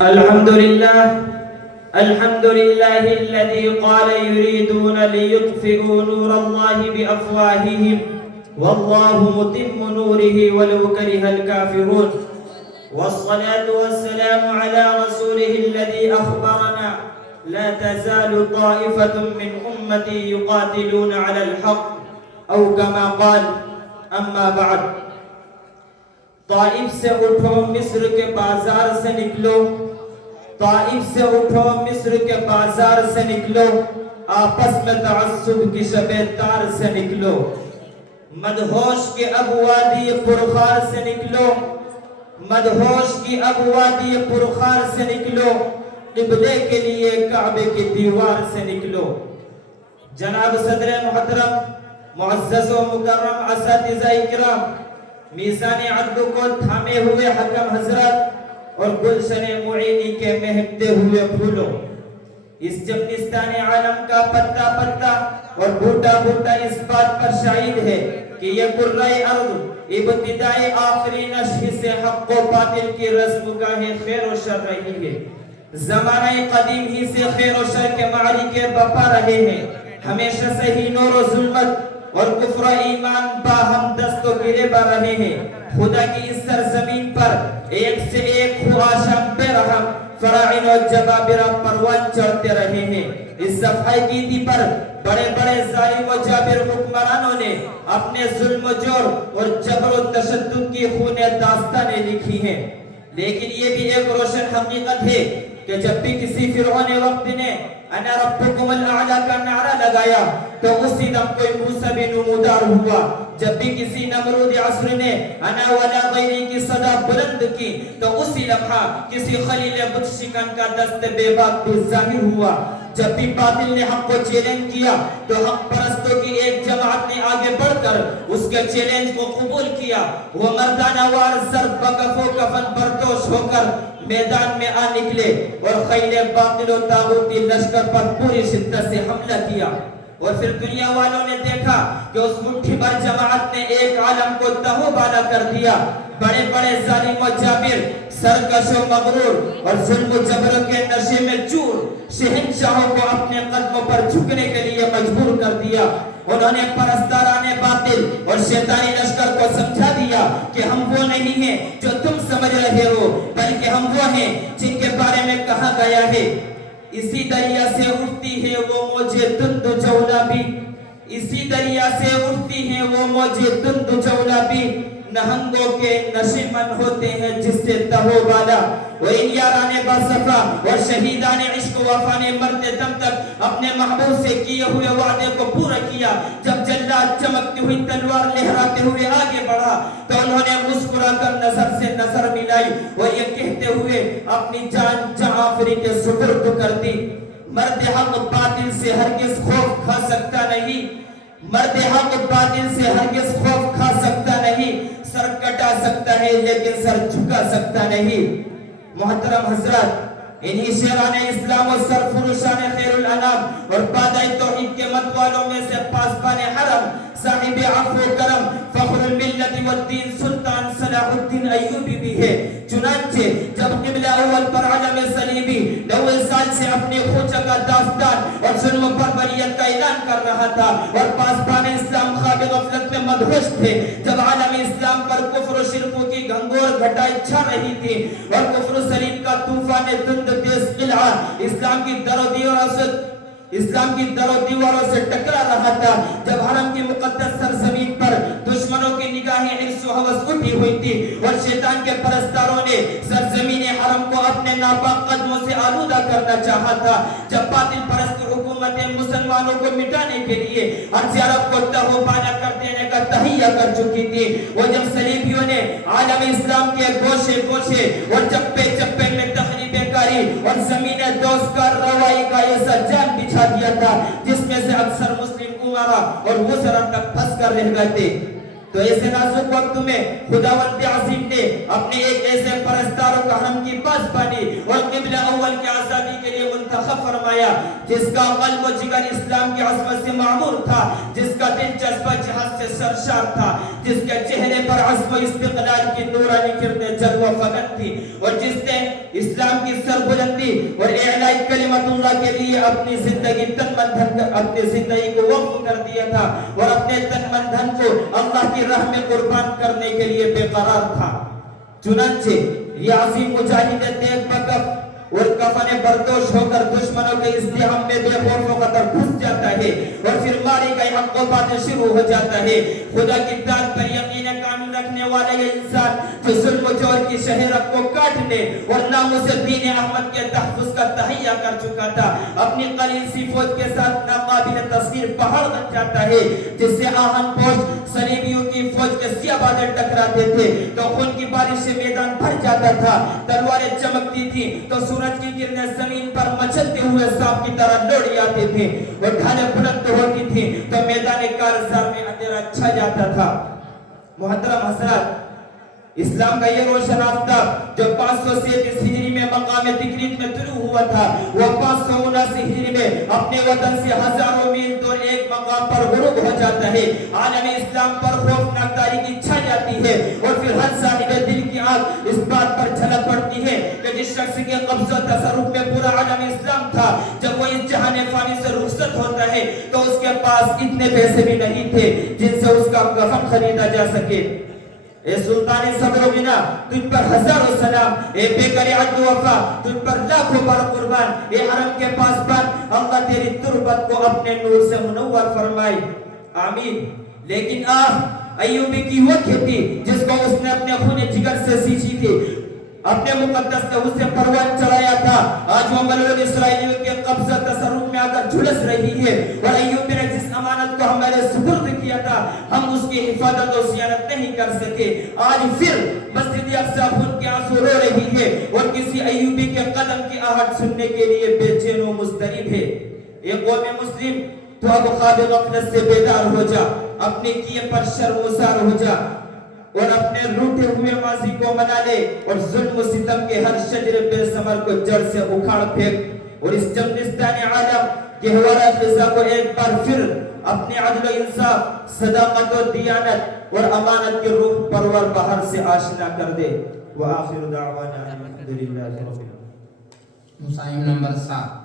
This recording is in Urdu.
الحمد لله الذي قال يريدون ليطفئوا نور الله بأفواههم والله متم نوره ولو كره الكافرون والصلاة والسلام على رسوله الذي أخبرنا لا تزال طائفة من أمتي يقاتلون على الحق أو كما قال أما بعد طائف سے اٹھو مصر کے بازار سے نکلو طائف سے اٹھو مصر کے بازار سے نکلو آپس میں تعصب کی شب تار سے نکلو مدہوش کے اب وادی پرخار سے نکلو مدہوش کی اب وادی پرخار سے نکلو قبلے کے لیے کعبے کی دیوار سے نکلو جناب صدر محترم معزز و مکرم اساتذہ اکرام میزان عدل کو تھامے ہوئے حکم حضرات اور گلشن معینی کے مہکتے ہوئے پھولوں اس جبنستان عالم کا پتا پتا اور بوٹا بوٹا اس بات پر شاہد ہے کہ یہ قرۂ ارض ابتدائی آخری نشہ سے حق و باطل کی رسم گاہ خیر و شر رہی ہے زمانہ قدیم ہی سے خیر و شر کے معرکے بپا رہے ہیں ہمیشہ سے ہی نور و ظلمت اور کفر ایمان باہم دست و گرے بر رہے ہیں خدا کی اس سرزمین پر ایک سے ایک خواشم بے رحم فراعین و جبابرہ پروان چڑھتے رہے ہیں اس صفحہ گیتی پر بڑے بڑے ظالم و جابر حکمرانوں نے اپنے ظلم و جور اور جبر و تشدد کی خونے داستانیں لکھی ہیں لیکن یہ بھی ایک روشن حقیقت ہے کہ جب بھی کسی فرعون وقت نے انا ربکم الاعلی کا نعرہ لگایا تو اسی دم کوئی موسیٰ بھی نمودار ہوا جب بھی کسی نمرود عصر نے انا ولا غیری کی صدا بلند کی تو اسی لمحہ کسی خلیل بت شکن کا دست بے باک بھی ظاہر ہوا جب بھی باطل نے حق کو چیلنج کیا تو حق پرستوں کی ایک جماعت نے آگے بڑھ کر اس کے چیلنج کو قبول کیا وہ مردانہ وار ضرب بکف و کفن بردوش ہو کر میدان میں آ نکلے اور خیل باطل و طاغوتی لشکر پر پوری شدت سے حملہ کیا اور پھر دنیا والوں نے دیکھا کہ اس مٹھی بھر جماعت نے ایک عالم کو تہو بالا کر دیا بڑے بڑے ظالم و جابر سرکش و مغرور اور ظلم و جبر کے نشے میں چور شہنشاہوں کو اپنے قدموں پر جھکنے کے لیے مجبور کر دیا انہوں نے پرستاران باطل اور شیطانی لشکر کو سمجھا دیا کہ ہم وہ نہیں ہیں جو تم سمجھ رہے ہو بلکہ ہم وہ ہیں جن کے بارے میں کہا گیا ہے اسی دریا سے اٹھتی ہے وہ موجے دند جولا بھی اسی دریا سے اٹھتی ہے وہ موجے دند جولا بھی نہنگوں کے نشیمن ہوتے ہیں جس سے تہو بالا اور ان یاران باصفا اور شہیدان عشق وفا نے مرتے دم تک اپنے محبوب سے کیے ہوئے وعدے کو پورا کیا جب جلاد چمکتی ہوئی تلوار لہراتے ہوئے آگے بڑھا تو انہوں نے مسکرا کر نظر سے نظر ملائی اور یہ کہتے ہوئے اپنی جان جعفری کے سپرد کر دی مرد حق باطل سے ہرگز خوف کھا سکتا نہیں مرد حق باطل سے ہرگز خوف کھا سکتا نہیں سر کٹا سکتا ہے لیکن سر جھکا سکتا نہیں محترم حضرات انہی شیران اسلام و سرفروشان خیر الانام اور بادۂ توحید کے مت والوں میں سے پاسبان حرم صاحب عفو و کرم فخر الملت والدین سلطان صلاح الدین ایوبی بھی ہے چنانچہ جب قبلہ اول پر عالم صلیبی 90 سال سے اپنی خوچہ کا داستان اور ظلم و بربریت کا اعلان کر رہا تھا اور پاسبان اسلام خواب غفلت میں مدہوش تھے جب عالم اسلام پر کفر و شرکوں کی گھنگور گھٹائی چھا رہی تھی اور کفر و سلیم کا طوفان دند تیز قلعہ اسلام کی در و دیواروں سے ٹکرا رہا تھا جب حرم کی مقدس سرزمین پر دشمنوں کی نگاہیں حرص و ہوس اٹھی ہوئی تھی اور شیطان کے پرستاروں نے سرزمین حرم کو اپنے ناپاک قدموں سے آلودہ کرنا چاہا تھا جب باطل پرست حکومتیں مسلمانوں کو مٹانے کے لیے ارض عرب کو تہو بالا کر دینے کا تہیہ کر چکی تھی وہ جب صلیبیوں نے عالم اسلام کے گوشے گوشے اور چپے چپے میں تخریبیں کاری اور زمین دوز کا روائی کا یہ سجان بچھا دیا تھا جس میں سے اکثر مسلم امراء اور وزراء تک پھنس کر رہ گئے تھے تو ایسے نازک وقت میں خداوند عظیم نے اپنے ایک ایسے پرستار کو حرم کی پاسبانی اور قبلہ اول کی آزادی کے لیے منتخب منتخب فرمایا جس کا قلب و جگر اسلام کی عظمت سے معمور تھا, جس کا دل جذبہ جہاد سے سرشار تھا, جس کے چہرے پر عزم و استقلال کی نورانی کرنے جلوہ فقط تھی, اور جس نے اسلام کی سربلندی اور اعلاء کلمت اللہ کے لیے اپنی زندگی کو وقف کر دیا تھا اور اپنے تن من دھن کو اللہ کی راہ میں قربان کرنے کے لیے بے قرار تھا. چنانچہ یہ عظیم مجاہد دیکھ بکف اور کفن بردوش ہو کر دشمنوں کے ازدحام میں بے خوف و خطر گھس جاتا ہے اور پھر ماری کا حق و باطل شروع ہو جاتا ہے. خدا کی ذات پر یقین کامل رکھنے والا یہ انسان جو ظلم و جور کی شہرت کو کاٹنے اور ناموس دین احمد کے تحفظ کا تہیہ کر چکا تھا, اپنی قلیل سی فوج کے ساتھ ناقابل تصویر پہاڑ بن جاتا ہے جس سے آہن پوش صلیبیوں کی فوج کے سیاہ بادل ٹکراتے تھے تو خون کی بارش سے میدان بھر جاتا تھا, تلواریں چمکتی تھی تو سورج کی کرنیں زمین پر مچلتے ہوئے سانپ کی طرح لوڑی آتے تھے اور ڈھالیں بلند ہوتی تھی تو میدان کارزار میں اندھیرا چھا جاتا تھا. محترم حضرات, اسلام کا یہ روشن آفتاب جو 537 ہجری میں مقام تکریت میں طلوع ہوا تھا, وہ 579 ہجری میں اپنے وطن سے ہزاروں میل دور ایک مقام پر غروب ہو جاتا ہے. عالم اسلام پر خوفناک تاریکی چھا جاتی ہے اور پھر ہر صاحب دل کی آنکھ اس بات پر جھلک پڑتی ہے کہ جس شخص کے قبض و تصرف میں پورا عالم اسلام تھا, جب وہ اس جہان فانی سے رخصت ہوتا ہے تو اس کے پاس اتنے پیسے بھی نہیں تھے جن سے اس کا کفن خریدا جا سکے. اے سلطان صبر و بنا, تجھ پر ہزاروں سلام, اے بے کرے عدل و وفا, تجھ پر لاکھوں بار قربان, اے حرم کے پاس بان, اللہ تیری تربت کو اپنے نور سے منور فرمائے, آمین. لیکن ایوبی کی وہ کھیتی جس کو اس نے اپنے خون جگر سے سیچی تھی, اپنے مقدس نحو سے پروان چڑھایا تھا, آج وہ ملعون اسرائیلیوں کے قبضہ تصرف میں آ کر جھلس رہی ہے. اور ایوب نے جس امانت کو ہمارے سپرد کیا تھا ہم اس کی حفاظت و صیانت نہیں کر سکے, آج پھر مسجد اقصی خون کے آنسو رو رہی ہے اور کسی ایوبی کے قدم کی آہٹ سننے کے لیے بے چین و مضطرب ہے. اے قوم مسلم, تو اب خواب غفلت سے بیدار ہو جا, اپنے کیے پر شرمسار ہو جا اور اپنے روٹے ہوئے ماضی کو منا لے اور ظلم و ستم کے ہر شجر بے ثمر کو جڑ سے اکھاڑ پھینک اور اس جمنستان عالم کے حوارہ فضا کو ایک بار پھر اپنے عدل و انصاف, صداقت و دیانت اور امانت کے روح پرور بہار سے آشنا کر دے. وآخر دعوانا الحمدللہ رب العالمین. مسائم نمبر 7.